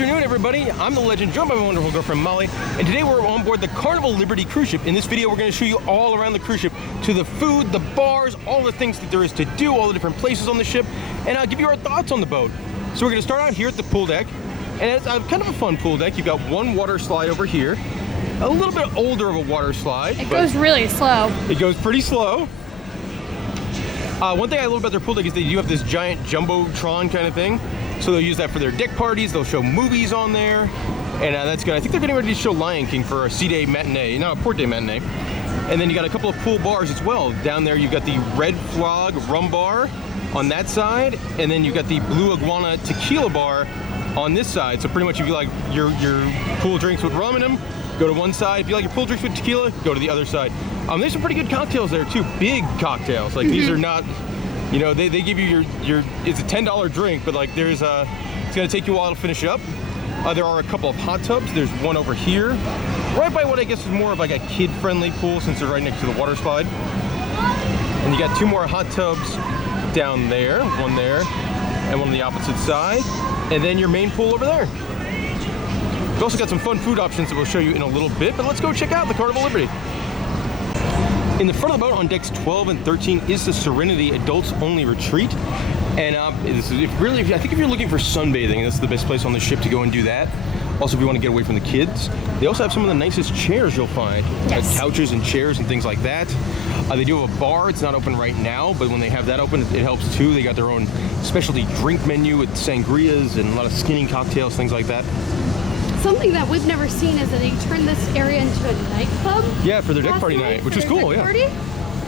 afternoon, everybody. I'm the legend, joined by my wonderful girlfriend Molly, and today we're on board the Carnival Liberty cruise ship. In this video, we're going to show you all around the cruise ship, to the food, the bars, all the things that there is to do, all the different places on the ship, and I'll give you our thoughts on the boat. So we're going to start out here at the pool deck, and it's kind of a fun pool deck. You've got one water slide over here, a little bit older of a water slide. It goes really slow. It goes pretty slow. One thing I love about their pool deck is they do have this giant jumbotron kind of thing. So they'll use that for their deck parties. They'll show movies on there, and that's good. I think they're getting ready to show Lion King for a C-Day matinee, no, a Port Day matinee. And then you got a couple of pool bars as well. Down there you've got the Red Frog Rum Bar on that side, and then you've got the Blue Iguana Tequila Bar on this side. So pretty much if you like your pool drinks with rum in them, go to one side. If you like your pool drinks with tequila, go to the other side. There's some pretty good cocktails there too, big cocktails. Like these are not, you know, they give you your it's a $10 drink, but like there's it's gonna take you a while to finish up. There are a couple of hot tubs. There's one over here, right by what I guess is more of like a kid-friendly pool since they're right next to the water slide. And you got two more hot tubs down there, one there, and one on the opposite side. And then your main pool over there. We've also got some fun food options that we'll show you in a little bit, but let's go check out the Carnival Liberty. In the front of the boat on decks 12 and 13 is the Serenity Adults Only Retreat. And this is I think if you're looking for sunbathing, this is the best place on the ship to go and do that. Also, if you want to get away from the kids. They also have some of the nicest chairs you'll find. Yes. Like couches and chairs and things like that. They do have a bar. It's not open right now, but when they have that open, it helps too. They got their own specialty drink menu with sangrias and a lot of skinning cocktails, things like that. Something that we've never seen is that they turn this area into a nightclub. Yeah, for their deck party night, which is cool, yeah. Party,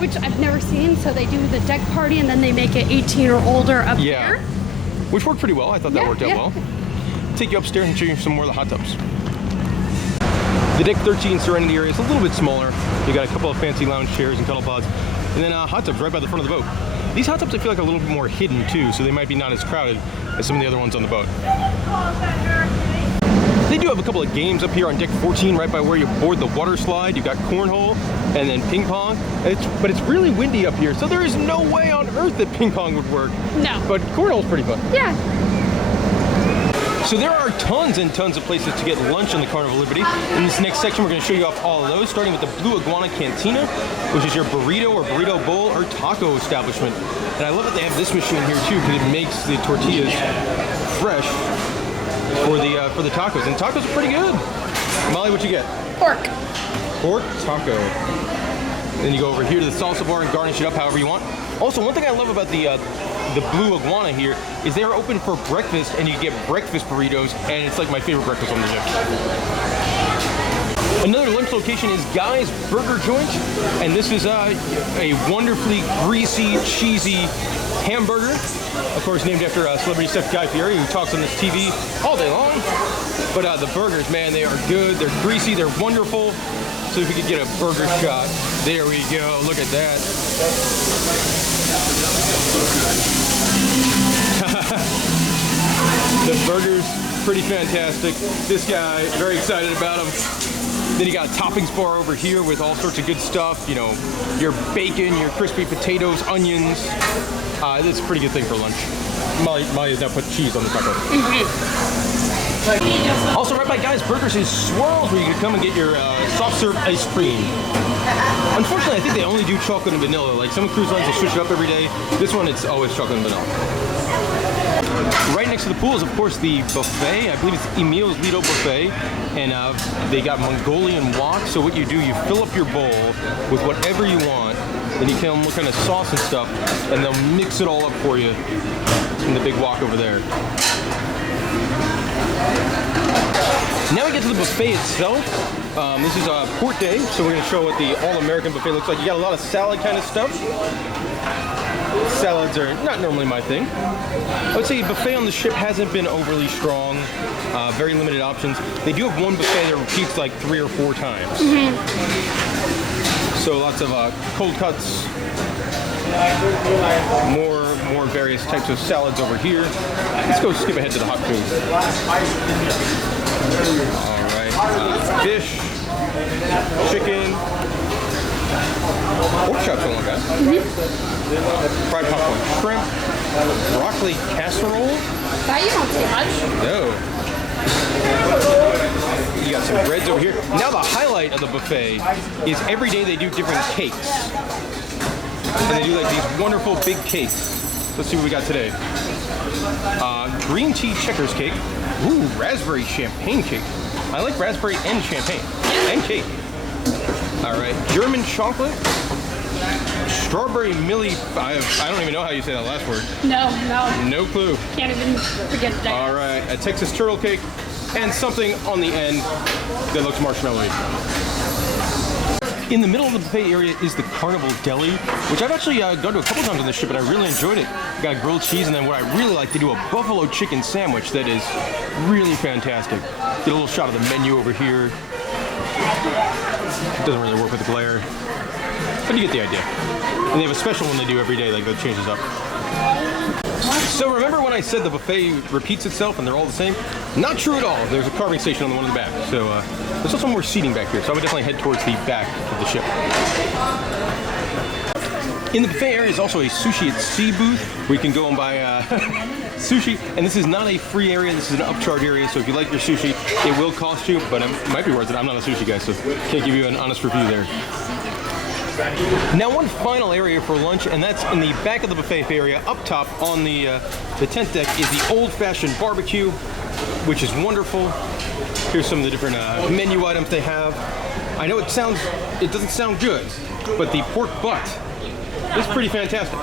which I've never seen. So they do the deck party and then they make it 18 or older up here. Which worked pretty well. I thought that worked out well. Take you upstairs and show you some more of the hot tubs. The deck 13 Serenity area is a little bit smaller. You got a couple of fancy lounge chairs and cuddle pods, and then hot tubs right by the front of the boat. These hot tubs I feel like are a little bit more hidden too, so they might be not as crowded as some of the other ones on the boat. They do have a couple of games up here on deck 14 right by where you board the water slide. You've got cornhole and then ping pong. But it's really windy up here, so there is no way on earth that ping pong would work. No. But cornhole's pretty fun. Yeah. So there are tons and tons of places to get lunch on the Carnival Liberty. In this next section, we're going to show you off all of those, starting with the Blue Iguana Cantina, which is your burrito or burrito bowl or taco establishment. And I love that they have this machine here too, because it makes the tortillas fresh for the tacos. And tacos are pretty good. Molly, what you get? Pork. Pork taco. Then you go over here to the salsa bar and garnish it up however you want. Also, one thing I love about the Blue Iguana here is they are open for breakfast, and you get breakfast burritos, and it's like my favorite breakfast on the ship. Another lunch location is Guy's Burger Joint, and this is a wonderfully greasy, cheesy hamburger. Of course, named after celebrity chef Guy Fieri, who talks on this TV all day long. But the burgers, man, they are good. They're greasy. They're wonderful. So if we could get a burger shot, there we go. Look at that. The burger's pretty fantastic. This guy, very excited about them. Then you got a toppings bar over here with all sorts of good stuff. You know, your bacon, your crispy potatoes, onions. This is a pretty good thing for lunch. Molly has now put cheese on the taco. Also, right by Guy's Burgers is Swirls, where you can come and get your soft serve ice cream. Unfortunately, I think they only do chocolate and vanilla. Like some cruise lines will switch it up every day. This one, it's always chocolate and vanilla. Right next to the pool is, of course, the buffet. I believe it's Emil's Lido Buffet, and they got Mongolian wok. So what you do, you fill up your bowl with whatever you want, then you tell them what kind of sauce and stuff, and they'll mix it all up for you in the big wok over there. Now we get to the buffet itself. This is a Port Day, so we're going to show what the all-American buffet looks like. You got a lot of salad kind of stuff. Salads are not normally my thing. I would say buffet on the ship hasn't been overly strong. Very limited options. They do have one buffet that repeats like 3 or 4 times. So lots of cold cuts, more various types of salads over here. Let's go skip ahead to the hot food. All right, fish, chicken, pork chops on one guy. Fried popcorn shrimp, broccoli casserole. That you don't see much. No. You got some breads over here. Now the highlight of the buffet is every day they do different cakes. And they do like these wonderful big cakes. Let's see what we got today. Green tea checkers cake. Ooh, raspberry champagne cake. I like raspberry and champagne and cake. All right, German chocolate. Strawberry millie. I don't even know how you say that last word. No. No clue. Can't even forget that. All right, a Texas turtle cake and something on the end that looks marshmallowy. In the middle of the buffet area is the Carnival Deli, which I've actually gone to a couple times on this ship, and I really enjoyed it. Got grilled cheese, and then what I really like, they do a buffalo chicken sandwich that is really fantastic. Get a little shot of the menu over here. It doesn't really work with the glare, but you get the idea. And they have a special one they do every day, like that changes up. So remember when I said the buffet repeats itself and they're all the same? Not true at all. There's a carving station on the one in the back. So there's also more seating back here. So I would definitely head towards the back of the ship. In the buffet area is also a sushi at sea booth where you can go and buy sushi. And this is not a free area. This is an upcharge area. So if you like your sushi, it will cost you, but it might be worth it. I'm not a sushi guy, so can't give you an honest review there. Now one final area for lunch, and that's in the back of the buffet area. Up top on the tent deck is the old-fashioned barbecue, which is wonderful. Here's some of the different menu items they have. I know it doesn't sound good, but the pork butt is pretty fantastic.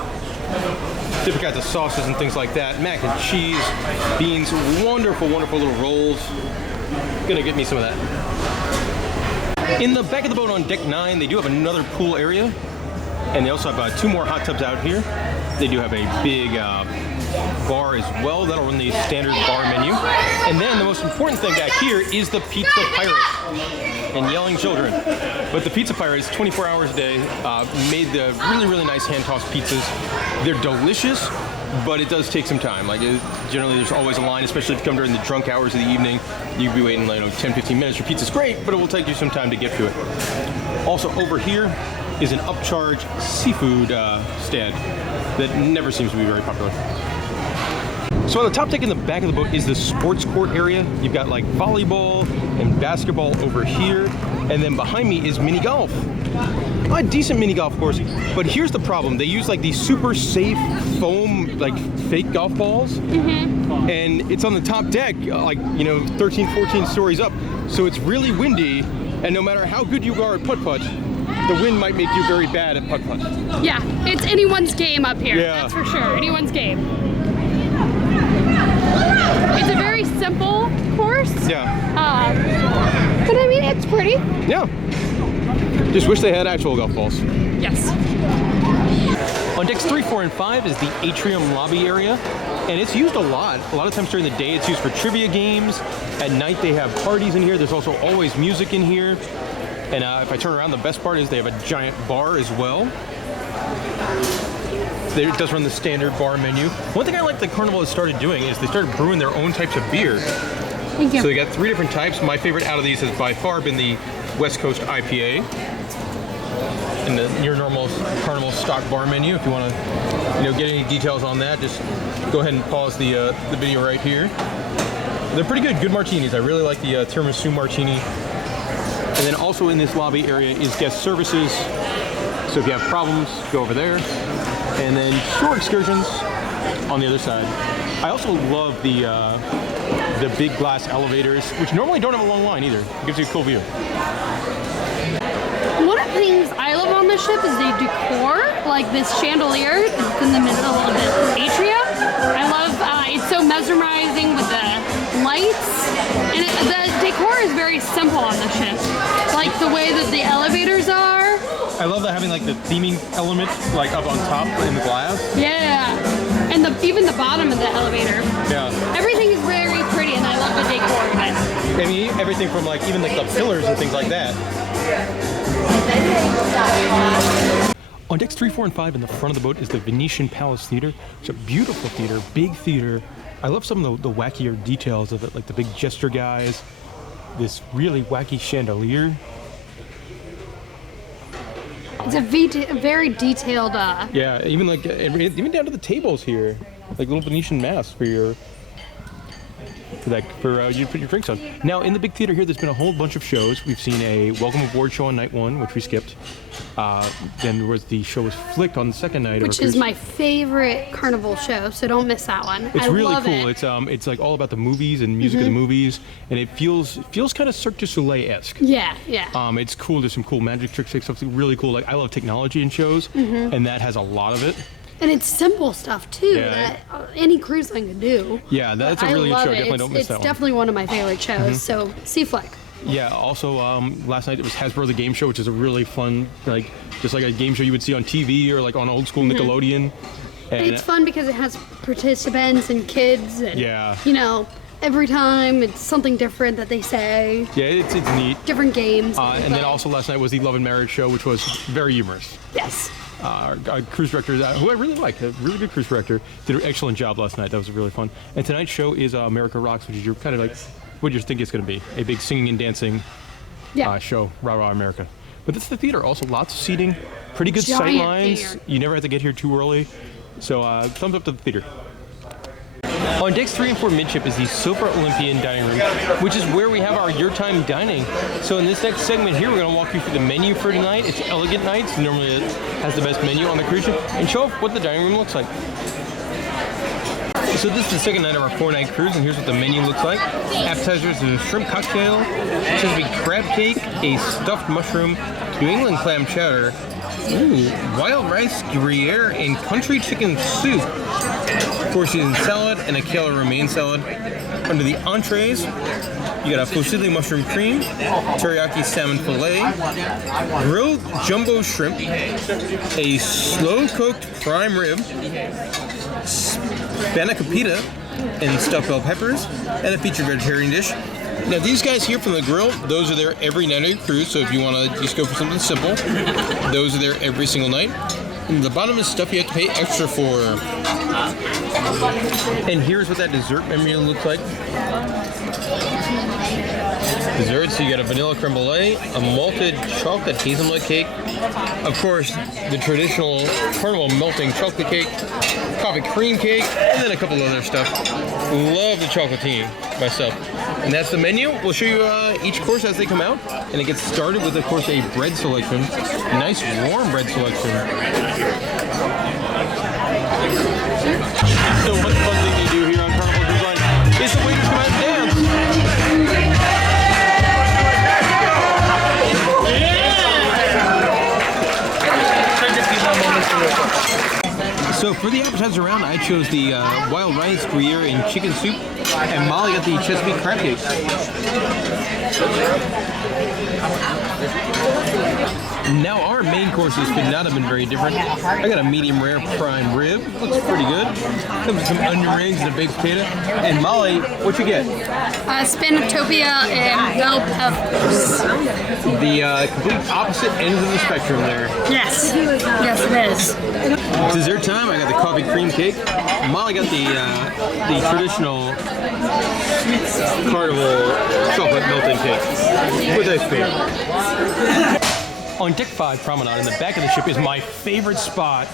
Different kinds of sauces and things like that. Mac and cheese, beans, wonderful, wonderful little rolls. Gonna get me some of that. In the back of the boat on deck 9, they do have another pool area, and they also have 2 more hot tubs out here. They do have a big bar as well. That'll run the standard bar menu. And then the most important thing back here is the Pizza Pirate and yelling children. But the Pizza Pirate is 24 hours a day, made the really, really nice hand-tossed pizzas. They're delicious, but it does take some time. Like generally there's always a line, especially if you come during the drunk hours of the evening. You'd be waiting like 10-15 minutes. Your pizza's great, but it will take you some time to get to it. Also over here is an upcharge seafood stand that never seems to be very popular. So on the top deck in the back of the boat is the sports court area. You've got like volleyball and basketball over here. And then behind me is mini golf. A decent mini golf course, but here's the problem. They use like these super safe foam, like fake golf balls. And it's on the top deck, like, 13, 14 stories up. So it's really windy, and no matter how good you are at putt-putt, the wind might make you very bad at putt-putt. Yeah, it's anyone's game up here. Yeah. That's for sure, anyone's game. It's a very simple course. Yeah. But I mean, it's pretty. Yeah. Just wish they had actual golf balls. Yes. On decks 3, 4, and 5 is the Atrium lobby area, and it's used a lot. A lot of times during the day it's used for trivia games. At night they have parties in here. There's also always music in here. And if I turn around, the best part is they have a giant bar as well. It does run the standard bar menu. One thing I like that Carnival has started doing is they started brewing their own types of beer. Thank you. So they got 3 different types. My favorite out of these has by far been the West Coast IPA. And your normal Carnival stock bar menu. If you want to, get any details on that, just go ahead and pause the video right here. They're pretty good martinis. I really like the tiramisu martini. And then also in this lobby area is guest services. So if you have problems, go over there. And then shore excursions on the other side. I also love the big glass elevators, which normally don't have a long line either. It gives you a cool view. One of the things I love on this ship is the decor, like this chandelier that's in the middle of the atrium. I love, it's so mesmerizing with the lights, and the decor is very simple on the ship. Like the way that the elevators are. I love that having like the theming element like up on top in the glass. Yeah, and even the bottom of the elevator. Yeah. Everything is very pretty, and I love the decor of it. I mean, everything from like even like the pillars and things like that. On decks 3, 4, and 5 in the front of the boat is the Venetian Palace Theater. It's a beautiful theater, big theater. I love some of the wackier details of it, like the big jester guys, this really wacky chandelier. It's a very detailed. Yeah, even down to the tables here, like little Venetian masks for your. for you to put your drinks on. Now in the big theater here, there's been a whole bunch of shows. We've seen a Welcome Aboard show on night 1, which we skipped. Then there was the show was Flicked on the second night. Which is my favorite Carnival show, so don't miss that one. It's really love cool. It. It's like all about the movies and music of the movies, and it feels kind of Cirque du Soleil-esque. Yeah. It's cool. There's some cool magic tricks, stuff really cool. Like I love technology in shows, and that has a lot of it. And it's simple stuff too that any cruise line can do. Yeah, that's a really good show. Definitely don't miss that one. It's definitely one of my favorite shows. So see Flick. Yeah. Also, last night it was Hasbro the Game Show, which is a really fun, just like a game show you would see on TV or like on old school Nickelodeon. And it's fun because it has participants and kids. And, you know, every time it's something different that they say. Yeah, it's neat. Different games. And then also last night was the Love and Marriage show, which was very humorous. Yes. Our cruise director, who I really like, a really good cruise director, did an excellent job last night. That was really fun. And tonight's show is America Rocks, which is your kind of like, what do you think it's going to be? A big singing and dancing show, Rah Rah America. But this is the theater. Also, lots of seating, pretty good sight lines. You never have to get here too early. So thumbs up to the theater. On decks 3 and 4 midship is the Silver Olympian dining room, which is where we have our Your Time dining. So in this next segment here, we're going to walk you through the menu for tonight. It's Elegant Nights. Normally it has the best menu on the cruise ship, and show off what the dining room looks like. So this is the second night of our 4-night cruise, and here's what the menu looks like. Appetizers is a shrimp cocktail, sesame crab cake, a stuffed mushroom, New England clam chowder, wild rice Gruyere, and country chicken soup. 4-season salad and a kale romaine salad. Under the entrees, you got a fusilli mushroom cream, teriyaki salmon fillet, grilled jumbo shrimp, a slow-cooked prime rib, spanakopita and stuffed bell peppers, and a featured vegetarian dish. Now these guys here from the grill, those are there every night of your cruise, so if you want to just go for something simple, those are there every single night. And the bottom is stuff you have to pay extra for. And here's what that dessert menu looks like. Desserts, so you got a vanilla creme brulee, a malted chocolate hazelnut cake, of course, the traditional Carnival melting chocolate cake, coffee cream cake, and then a couple other stuff. Love the chocolatine myself. And that's the menu. We'll show you each course as they come out. And it gets started with, of course, a bread selection. A nice warm bread selection. So one fun thing you do here on Carnival Cruise Line is the waiters come out and dance. So for the appetizer round, I chose the wild rice, Gruyere, and chicken soup, and Molly got the Chesapeake crab cake. Now our main courses could not have been very different. I got a medium rare prime rib, looks pretty good. Comes with some onion rings and a baked potato. And Molly, what you get? Spanatopia and bell peppers. The complete opposite ends of the spectrum there. Yes, yes it is. Dessert time, I got the coffee cream cake. Molly got the traditional Carnival chocolate melting cake with ice cream. On deck 5 Promenade in the back of the ship is my favorite spot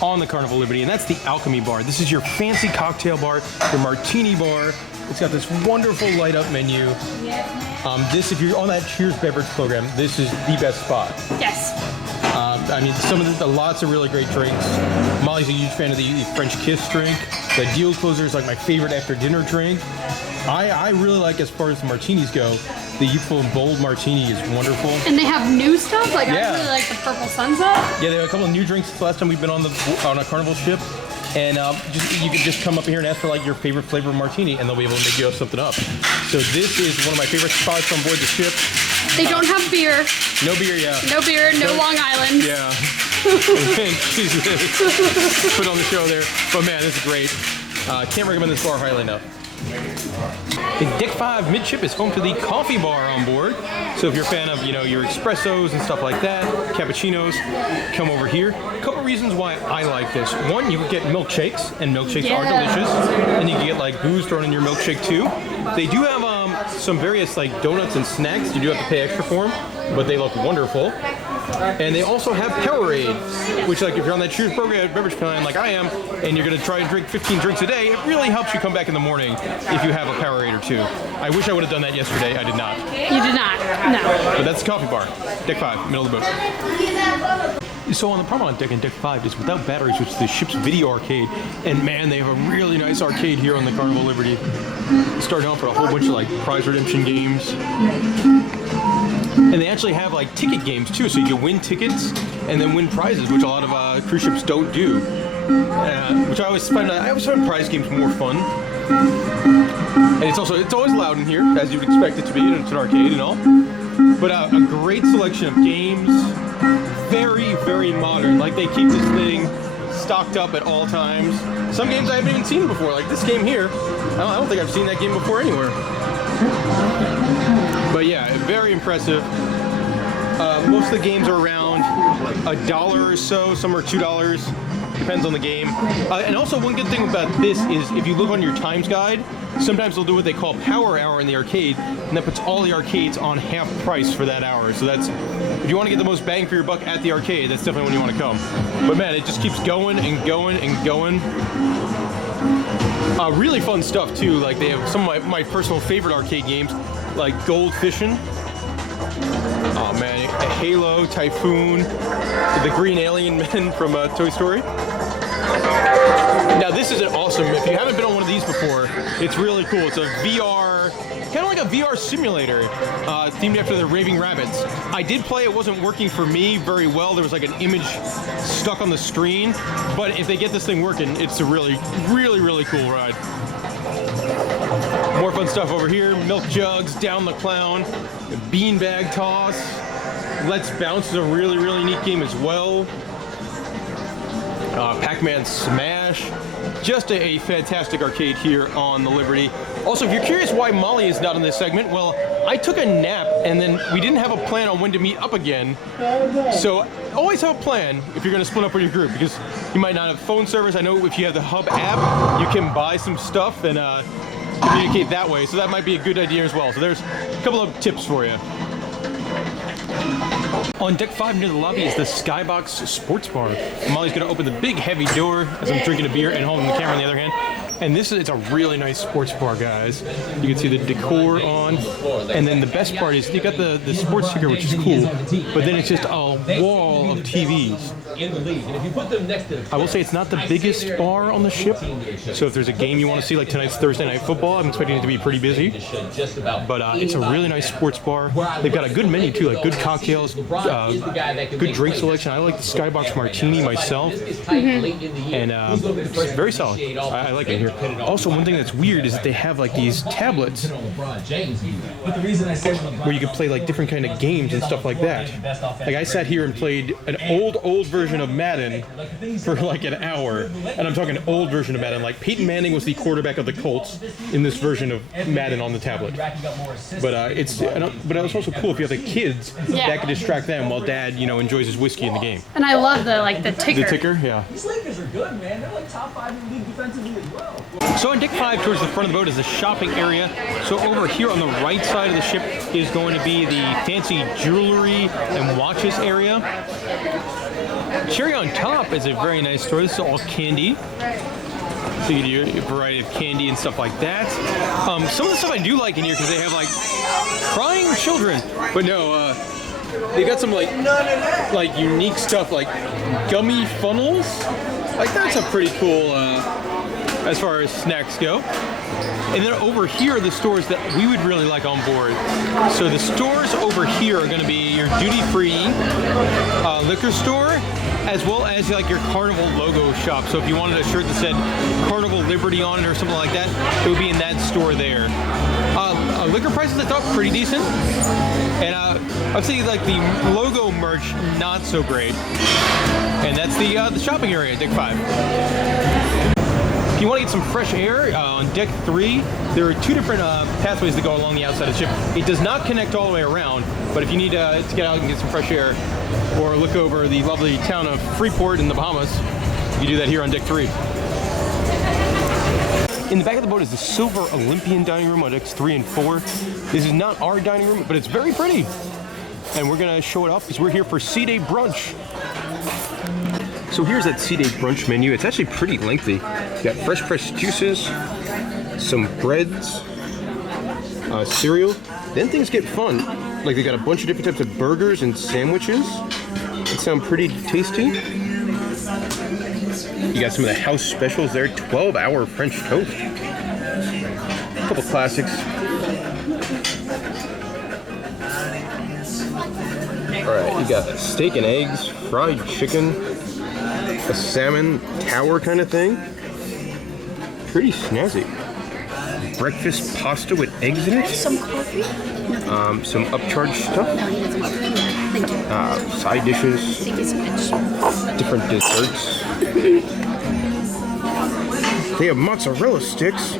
on the Carnival Liberty, and that's the Alchemy Bar. This is your fancy cocktail bar, your martini bar. It's got this wonderful light-up menu. This, if you're on that Cheers beverage program, this is the best spot. Yes. I mean, some of the lots of really great drinks. Molly's a huge fan of the French Kiss drink. The Deal Closer is like my favorite after-dinner drink. I really like, as far as the martinis go, the Youthful and Bold Martini is wonderful. And they have new stuff, like I really like the Purple Sunset. Yeah, they have a couple of new drinks since last time we've been on a Carnival ship. And you can just come up here and ask for like your favorite flavor of martini, and they'll be able to make you something up. So this is one of my favorite spots on board the ship. They don't have beer. No beer, yeah. No beer, no Long Island. Yeah. Put on the show there. But man, this is great. Can't recommend this bar highly enough. The Deck 5 midship is home to the coffee bar on board. So if you're a fan of, your espressos and stuff like that, cappuccinos, come over here. A couple reasons why I like this. One, you can get milkshakes, and milkshakes are delicious. And you can get like booze thrown in your milkshake too. They do have some various like donuts and snacks. You do have to pay extra for them, but they look wonderful. And they also have Powerade, which, like, if you're on that Choose beverage plan like I am, and you're going to try and drink 15 drinks a day, it really helps you come back in the morning if you have a Powerade or two. I wish I would have done that yesterday. I did not. You did not? No. But that's the coffee bar. Deck 5, middle of the boat. So on the Promenade Deck and Deck 5 is without batteries, which is the ship's video arcade. And man, they have a really nice arcade here on the Carnival Liberty. Starting off with a whole bunch of like prize redemption games. And they actually have like ticket games too, so you can win tickets and then win prizes, which a lot of cruise ships don't do. Which I always find prize games more fun. And it's always loud in here, as you'd expect it to be. It's an arcade and all. But a great selection of games. Very, very modern. Like, they keep this thing stocked up at all times. Some games I haven't even seen before, like this game here. I don't think I've seen that game before anywhere. But yeah, very impressive. Most of the games are around $1 or so. Some are $2. Depends on the game. And also, one good thing about this is if you look on your times guide, sometimes they'll do what they call power hour in the arcade, and that puts all the arcades on half price for that hour. So that's, if you want to get the most bang for your buck at the arcade, that's definitely when you want to come. But man, it just keeps going and going and going. Really fun stuff too. Like, they have some of my personal favorite arcade games, like Gold Fishin'. Oh man, Halo, Typhoon, the Green Alien Men from Toy Story. Now this is an awesome, if you haven't been on one of these before, it's really cool. It's a VR, kind of like a VR simulator, themed after the Raving Rabbits. I did play, it wasn't working for me very well. There was like an image stuck on the screen, but if they get this thing working, it's a really, really, really cool ride. More fun stuff over here. Milk jugs, Down the Clown, beanbag toss. Let's Bounce is a really, really neat game as well. Pac-Man Smash. Just a fantastic arcade here on the Liberty. Also, if you're curious why Molly is not in this segment, well, I took a nap and then we didn't have a plan on when to meet up again. So always have a plan if you're going to split up with your group, because you might not have phone service. I know if you have the Hub app, you can buy some stuff and communicate that way. So that might be a good idea as well. So there's a couple of tips for you. On Deck 5 near the lobby is the Skybox Sports Bar. Molly's going to open the big heavy door as I'm drinking a beer and holding the camera on the other hand. And it's a really nice sports bar, guys. You can see the decor on. And then the best part is you got the sports sticker, which is cool. But then it's just a wall of TVs. I will say it's not the biggest bar on the ship. So if there's a game you want to see, like tonight's Thursday Night Football, I'm expecting it to be pretty busy. But it's a really nice sports bar. They've got a good menu too, like good cocktails, good drink selection. I like the Skybox Martini myself. And it's very solid. I like it here. Also, one thing that's weird is that they have like these tablets where you can play like different kind of games and stuff like that. Like, I sat here and played an old version of Madden for like an hour, and I'm talking old version of Madden. Like, Peyton Manning was the quarterback of the Colts in this version of Madden on the tablet. But it's also cool if you have the kids, that can distract them while Dad, enjoys his whiskey in the game. And I love the ticker. The ticker, yeah. These Lakers are good, man. They're like top 5 in the league defensively as well. So on Deck 5, towards the front of the boat, is the shopping area. So over here on the right side of the ship is going to be the fancy jewelry and watches area. Cherry on top is a very nice store. This is all candy. So you get a variety of candy and stuff like that. Some of the stuff I do like in here because they have like crying children. But no, they got some like unique stuff like gummy funnels. Like, that's a pretty cool as far as snacks go. And then over here are the stores that we would really like on board. So the stores over here are going to be your duty-free liquor store, as well as like your Carnival logo shop. So if you wanted a shirt that said Carnival Liberty on it or something like that, it would be in that store there. Liquor prices I thought pretty decent, and I'd say like the logo merch not so great. And that's the shopping area, Deck 5. If you want to get some fresh air, on Deck 3, there are 2 different pathways that go along the outside of the ship. It does not connect all the way around, but if you need to get out and get some fresh air, or look over the lovely town of Freeport in the Bahamas, you do that here on Deck 3. In the back of the boat is the Silver Olympian dining room on Decks 3 and 4. This is not our dining room, but it's very pretty. and we're gonna show it off because we're here for Sea Day brunch. So here's that Sea Day brunch menu. It's actually pretty lengthy. You got fresh pressed juices, some breads, cereal. Then things get fun. Like they got a bunch of different types of burgers and sandwiches. That sound pretty tasty. You got some of the house specials there. 12-hour French toast. A couple classics. Alright, you got steak and eggs, fried chicken, a salmon tower kind of thing. Pretty snazzy. Breakfast pasta with eggs in it. Some coffee? Some upcharged stuff. No, he doesn't want coffee. Thank you. Side dishes. Thank you so much. Different desserts. They have mozzarella sticks.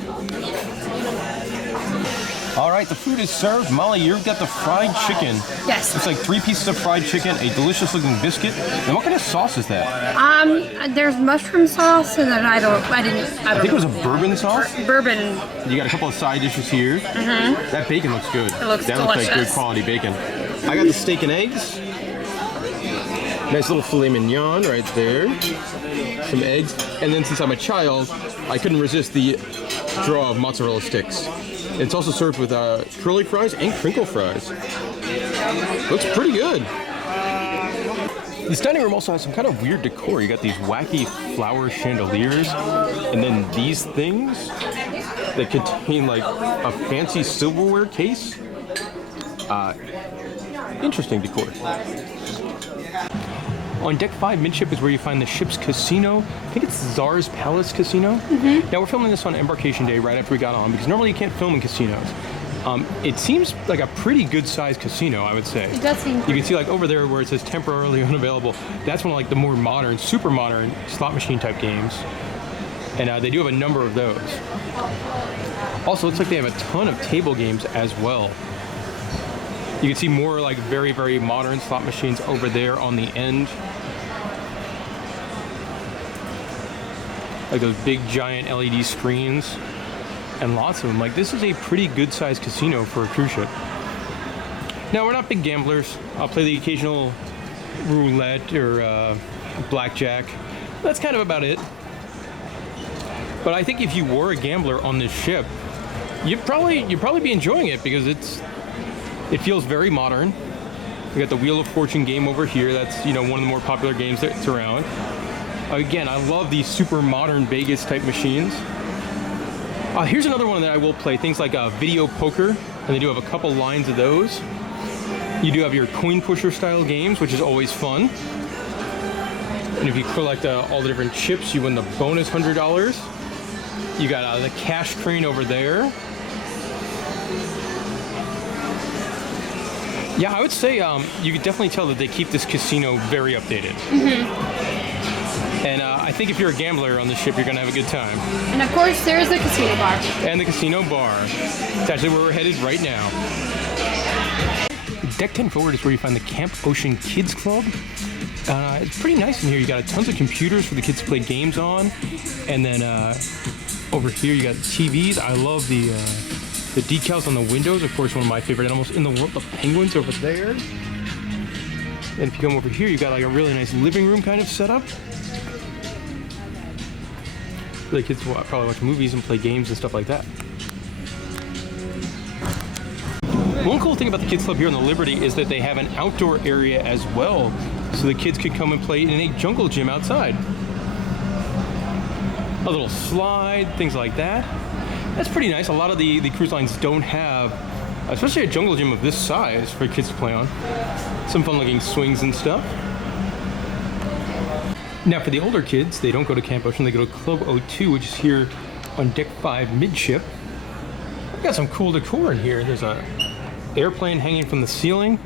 All right, the food is served. Molly, you've got the fried chicken. Yes. It's like 3 pieces of fried chicken, a delicious-looking biscuit. And what kind of sauce is that? There's mushroom sauce, and then I think it was a bourbon sauce. Bourbon. You got a couple of side dishes here. Mm-hmm. That bacon looks good. It looks that delicious. looks like good quality bacon. I got the steak and eggs. Nice little filet mignon right there. Some eggs. And then since I'm a child, I couldn't resist the draw of mozzarella sticks. It's also served with curly fries and crinkle fries. Looks pretty good. This dining room also has some kind of weird decor. You got these wacky flower chandeliers, and then these things that contain like a fancy silverware case. Interesting decor. On deck 5 midship is where you find the ship's casino. I think it's Tsar's Palace Casino. Mm-hmm. Now we're filming this on embarkation day right after we got on because normally you can't film in casinos. It seems like a pretty good sized casino, I would say. It does seem. You can see like over there where it says temporarily unavailable. That's one of like the more modern, super modern slot machine type games. And they do have a number of those. Also, it looks like they have a ton of table games as well. You can see more like very, very modern slot machines over there on the end. Like those big giant LED screens and lots of them. Like this is a pretty good sized casino for a cruise ship. Now we're not big gamblers. I'll play the occasional roulette or blackjack. That's kind of about it. But I think if you were a gambler on this ship, you'd probably be enjoying it because it feels very modern. We got the Wheel of Fortune game over here. That's, one of the more popular games that's around. Again, I love these super modern Vegas type machines. Here's another one that I will play. Things like video poker, and they do have a couple lines of those. You do have your coin pusher style games, which is always fun. And if you collect all the different chips, you win the bonus $100. You got the cash crane over there. Yeah, I would say you could definitely tell that they keep this casino very updated. Mm-hmm. And I think if you're a gambler on this ship, you're going to have a good time. And of course, there is the casino bar. And the casino bar. It's actually where we're headed right now. Deck 10 forward is where you find the Camp Ocean Kids Club. It's pretty nice in here. You got tons of computers for the kids to play games on. And then over here, you got TVs. I love the decals on the windows. Of course, one of my favorite animals in the world, the penguins over there. And if you come over here, you got like a really nice living room kind of setup. The kids will probably watch movies and play games and stuff like that. One cool thing about the kids club here on the Liberty is that they have an outdoor area as well, so the kids could come and play in a jungle gym outside. A little slide, things like that. That's pretty nice. A lot of the cruise lines don't have, especially a jungle gym of this size for kids to play on. Some fun looking swings and stuff. Now for the older kids, they don't go to Camp Ocean, they go to Club O2, which is here on deck 5 midship. We've got some cool decor in here. There's a airplane hanging from the ceiling.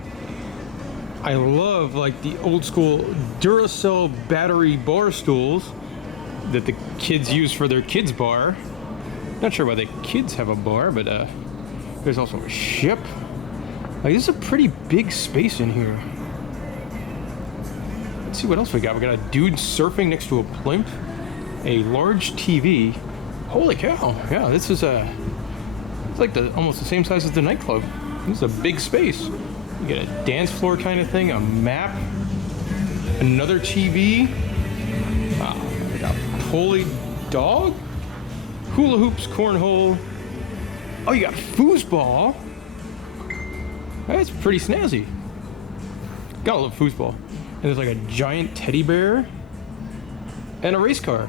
I love like the old school Duracell battery bar stools that the kids use for their kids bar. Not sure why the kids have a bar, but there's also a ship. Like, this is a pretty big space in here. Let's see what else we got. We got a dude surfing next to a plimp, a large TV. Holy cow! Yeah, this is it's like almost the same size as the nightclub. This is a big space. You get a dance floor kind of thing, a map, another TV, we got holy dog, hula hoops, cornhole. Oh, you got foosball. That's pretty snazzy. Gotta love foosball. And there's like a giant teddy bear and a race car.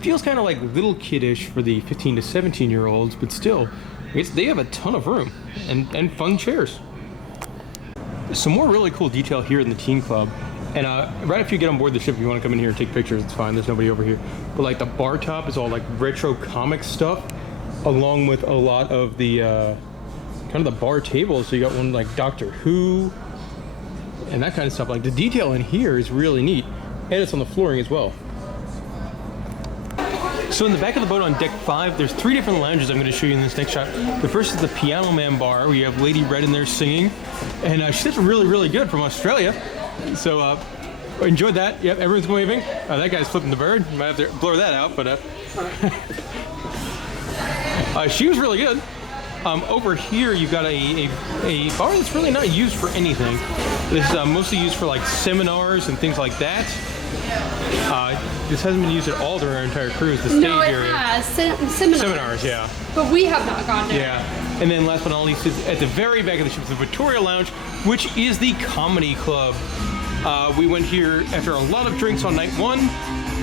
Feels kind of like little kiddish for the 15 to 17-year-olds, but still, they have a ton of room and fun chairs. Some more really cool detail here in the teen club. And right after you get on board the ship, if you want to come in here and take pictures, it's fine. There's nobody over here. But like the bar top is all like retro comic stuff, along with a lot of the kind of the bar tables. So you got one like Doctor Who and that kind of stuff. Like the detail in here is really neat, and it's on the flooring as well. So in the back of the boat on deck 5, there's 3 different lounges I'm going to show you in this next shot. The first is the Piano Man bar, where you have Lady Red in there singing, and she's really, really good from Australia. So enjoyed that. Yep, everyone's waving. That guy's flipping the bird. Might have to blur that out, but she was really good. Over here, you've got a bar that's really not used for anything. This is mostly used for like seminars and things like that. This hasn't been used at all during our entire cruise. The stage area. Has. Seminars, yeah. But we have not gone there. Yeah. And then last but not least, is at the very back of the ship, the Victoria Lounge, which is the Comedy Club. We went here after a lot of drinks on night 1,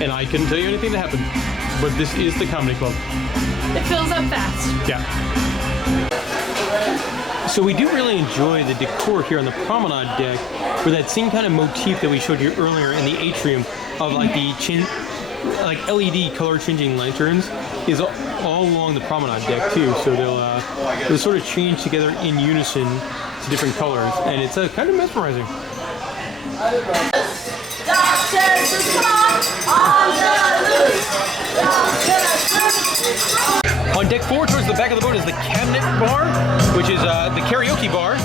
and I couldn't tell you anything that happened. But this is the Comedy Club. It fills up fast. Yeah. So we do really enjoy the decor here on the Promenade Deck, for that same kind of motif that we showed you earlier in the Atrium of like the LED color changing lanterns is all along the Promenade Deck too. So they'll sort of change together in unison to different colors, and it's kind of mesmerizing. On deck 4, towards the back of the boat, is the Cabinet Bar, which is the karaoke bar,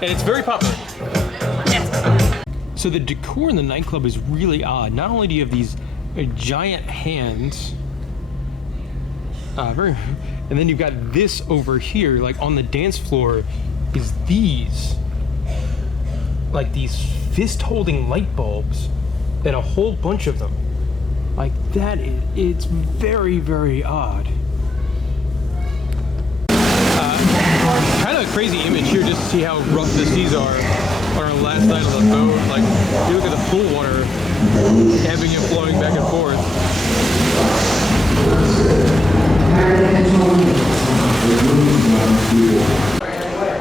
and it's very popular. Yes. So the decor in the nightclub is really odd. Not only do you have these giant hands, and then you've got this over here, like on the dance floor, is these fist-holding light bulbs, and a whole bunch of them. Like that, it's very, very odd. Kind of a crazy image here just to see how rough the seas are on our last night on the boat. Like, you look at the pool water ebbing and flowing back and forth.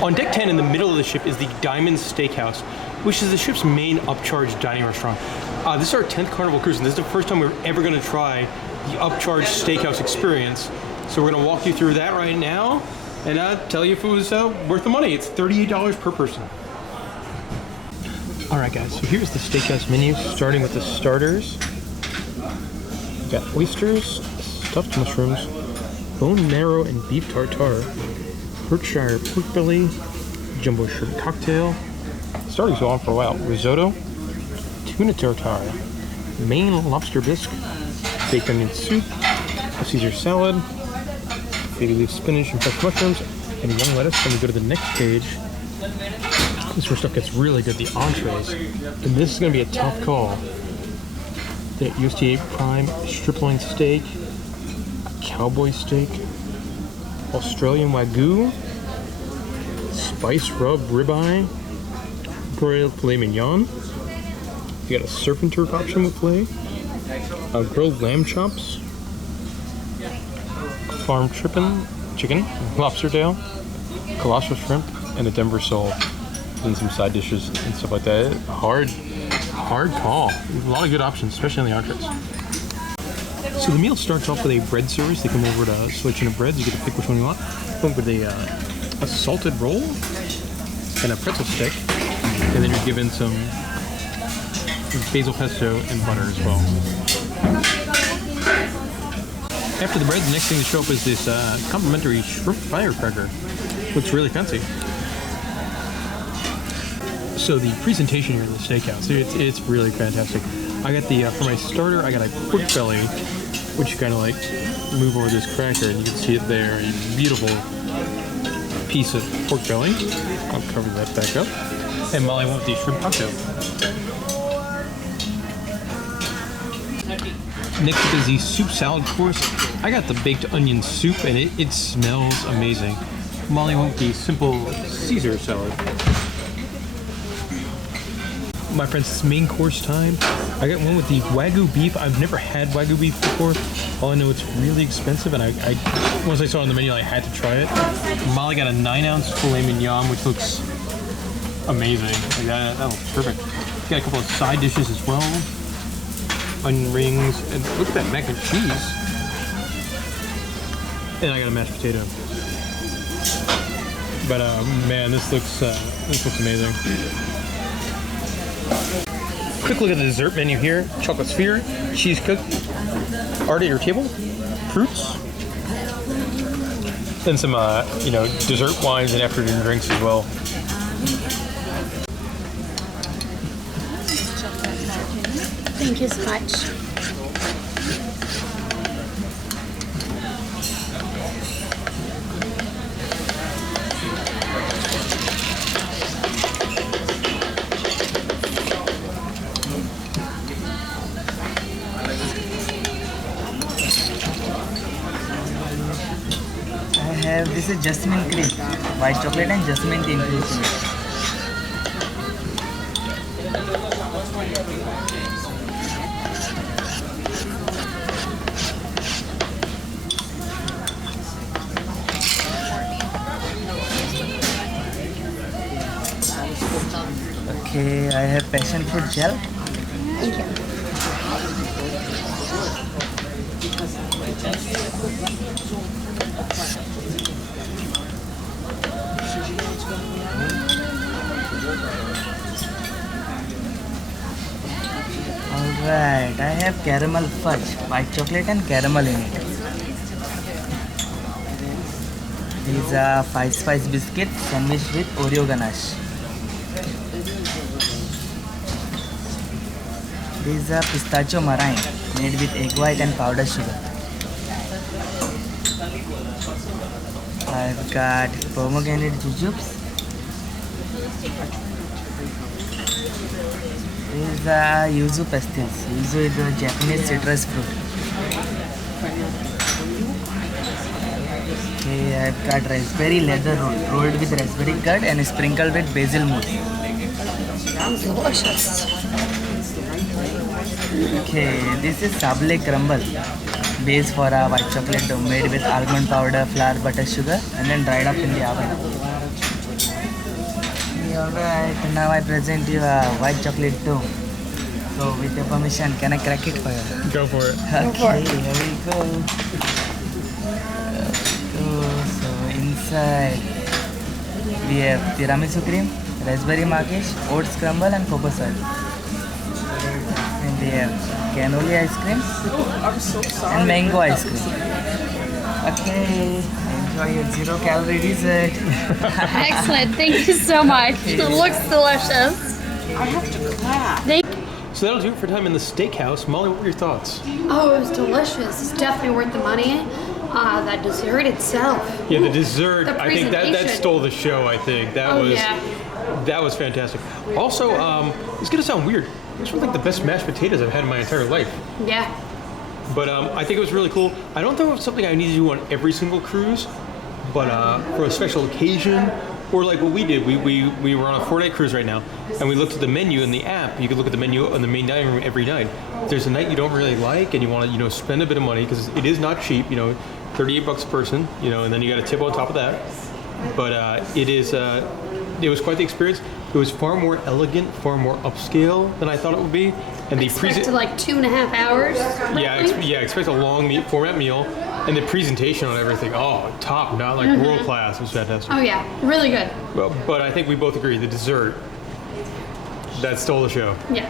On deck 10 in the middle of the ship is the Diamond Steakhouse, which is the ship's main upcharge dining restaurant. This is our 10th Carnival cruise, and this is the first time we're ever going to try the upcharge steakhouse experience. So we're going to walk you through that right now and tell you if it was worth the money. It's $38 per person. Alright guys, so here's the Steakhouse menu, starting with the starters. We've got oysters, stuffed mushrooms, bone marrow and beef tartare, Berkshire pork belly, jumbo shrimp cocktail, starting so on for a while, risotto, tuna tartare, Maine lobster bisque, baked onion soup, a Caesar salad, baby leaf spinach and fresh mushrooms, and young lettuce. Then we go to the next page. This is where stuff gets really good, the entrees. And this is going to be a tough call. The USDA prime strip loin steak, cowboy steak, Australian Wagyu, spice rub ribeye, broiled filet mignon. You got a surf and turf option with filet, grilled lamb chops, farm chicken, lobster tail, colossal shrimp, and a Denver sole, and some side dishes and stuff like that. Hard call. A lot of good options, especially on the entrees. So the meal starts off with a bread service. They come over to selection of breads. You get to pick which one you want. Come with a salted roll and a pretzel stick, and then you're given some basil pesto and butter as well. After the bread, the next thing to show up is this complimentary shrimp firecracker. Looks really fancy. So the presentation here in the steakhouse, it's really fantastic. I got for my starter, I got a pork belly, which you kind of like move over this cracker, and you can see it there. It's beautiful piece of pork belly. I'll cover that back up. And Molly went with the shrimp cocktail. Next up is the soup salad course. I got the baked onion soup and it smells amazing. Molly went with the simple Caesar salad. My friends, it's main course time. I got one with the Wagyu beef. I've never had Wagyu beef before. All I know it's really expensive, and I once I saw it on the menu, I had to try it. Molly got a 9-ounce filet mignon, which looks amazing. Like that looks perfect. Got a couple of side dishes as well. Onion rings, and look at that mac and cheese. And I got a mashed potato. But man, this looks amazing. Quick look at the dessert menu here. Chocolate sphere, cheese cook, art at your table, fruits, and some dessert wines and afternoon drinks as well. Thank you so much. This is jasmine cream, white chocolate and jasmine tea infused. Okay, I have passion fruit gel. Thank you. Alright, I have caramel fudge, white chocolate and caramel in it. These are 5-spice biscuits sandwiched with Oreo ganache. These are pistachio meringue made with egg white and powdered sugar. I've got pomegranate jujubes. These are yuzu pastils. Yuzu is a Japanese citrus fruit. Okay, I've got raspberry leather rolled with raspberry curd and sprinkled with basil mousse. Sounds delicious. Okay, this is sable crumble, base for a white chocolate dough made with almond powder, flour, butter, sugar, and then dried up in the oven. Alright, now I present you a white chocolate dough. So, with your permission, can I crack it for you? Go for it. Okay, here we go. So, inside we have tiramisu cream, raspberry marquise, oats crumble, and cocoa syrup. And we have cannoli ice cream and mango ice cream. Okay, enjoy your 0-calorie dessert. Excellent. Thank you so much. It looks delicious. I have to clap. So that'll do it for time in the steakhouse. Molly, what were your thoughts? Oh, it was delicious. It's definitely worth the money. That dessert itself. Yeah, the dessert. The I think that presentation. stole the show. I think that was fantastic. Also, it's gonna sound weird. This was like the best mashed potatoes I've had in my entire life. Yeah. But I think it was really cool. I don't know if it's something I need to do on every single cruise, but for a special occasion, or like what we did, we were on a 4-night cruise right now, and we looked at the menu in the app. You could look at the menu on the main dining room every night. If there's a night you don't really like, and you want to, spend a bit of money, because it is not cheap, $38 a person, and then you got a tip on top of that. But it was quite the experience. It was far more elegant, far more upscale than I thought it would be. And Expected like 2.5 hours. Yeah, expect a long format meal, and the presentation on everything. Oh, top, not like world class. It was fantastic. Oh yeah, really good. Well, but I think we both agree the dessert that stole the show. Yeah.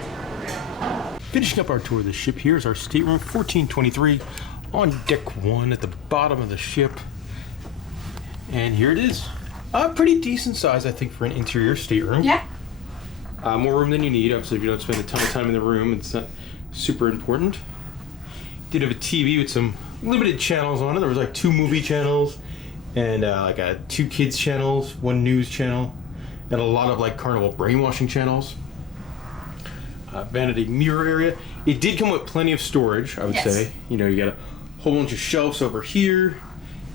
Finishing up our tour of the ship, here's our stateroom 1423 on deck 1 at the bottom of the ship. And here it is. Pretty decent size, I think, for an interior stateroom. Yeah. More room than you need. Obviously, if you don't spend a ton of time in the room, it's not super important. Did have a TV with some limited channels on it. There was like 2 movie channels and like 2 kids channels, 1 news channel, and a lot of like Carnival brainwashing channels. Vanity mirror area. It did come with plenty of storage, I would say. You know, you got a whole bunch of shelves over here,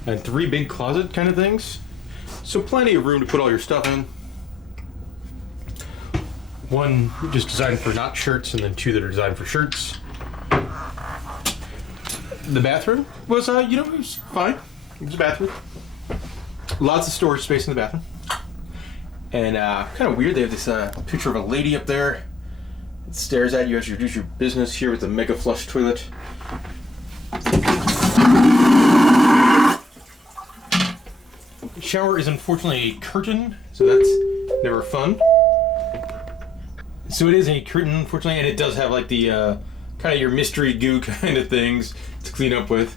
and 3 big closet kind of things. So plenty of room to put all your stuff in. 1 just designed for not shirts, and then 2 that are designed for shirts. The bathroom was, you know, it was fine. It was a bathroom. Lots of storage space in the bathroom. And kind of weird, they have this picture of a lady up there. It stares at you as you do your business here with the mega flush toilet. Shower is unfortunately a curtain, so that's never fun. So it is a curtain, unfortunately, and it does have like the kind of your mystery goo kind of things to clean up with.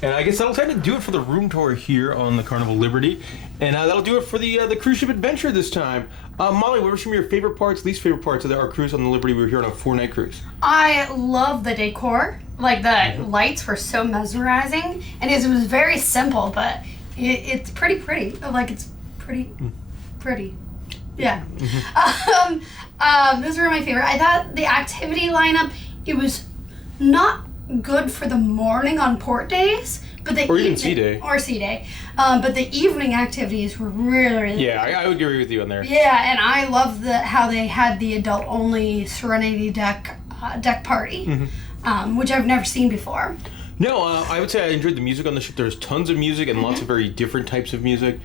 And I guess that'll kind of do it for the room tour here on the Carnival Liberty. And that'll do it for the cruise ship adventure this time. Molly, what were some of your favorite parts, least favorite parts of our cruise on the Liberty? We were here on a 4-night cruise. I love the decor. Like the lights were so mesmerizing, and it was very simple, but it's pretty. Like it's pretty. Yeah. Those were my favorite. I thought the activity lineup, it was not good for the morning on port days, but the even sea day. But the evening activities were really yeah, I would agree with you on there. Yeah, and I love how they had the adult only Serenity deck party, which I've never seen before. No, I would say I enjoyed the music on the ship. There's tons of music and lots of very different types of music.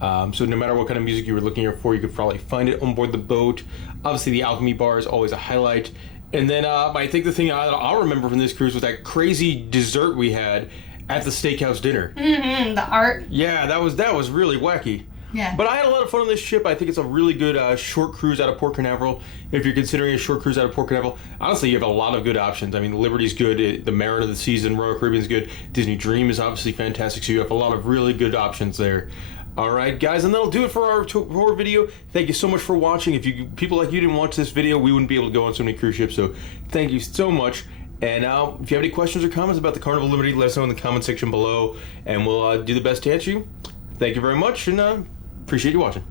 So no matter what kind of music you were looking for, you could probably find it on board the boat. Obviously, the Alchemy Bar is always a highlight. And then I think the thing I'll remember from this cruise was that crazy dessert we had at the steakhouse dinner. The art. Yeah, that was really wacky. Yeah. But I had a lot of fun on this ship. I think it's a really good short cruise out of Port Canaveral. If you're considering a short cruise out of Port Canaveral, honestly, you have a lot of good options. I mean, Liberty's good, the Merit of the Season, Royal Caribbean's good, Disney Dream is obviously fantastic, so you have a lot of really good options there. All right, guys, and that'll do it for our tour video. Thank you so much for watching. If people like you didn't watch this video, we wouldn't be able to go on so many cruise ships, so thank you so much. And if you have any questions or comments about the Carnival Liberty, let us know in the comment section below, and we'll do the best to answer you. Thank you very much, and appreciate you watching.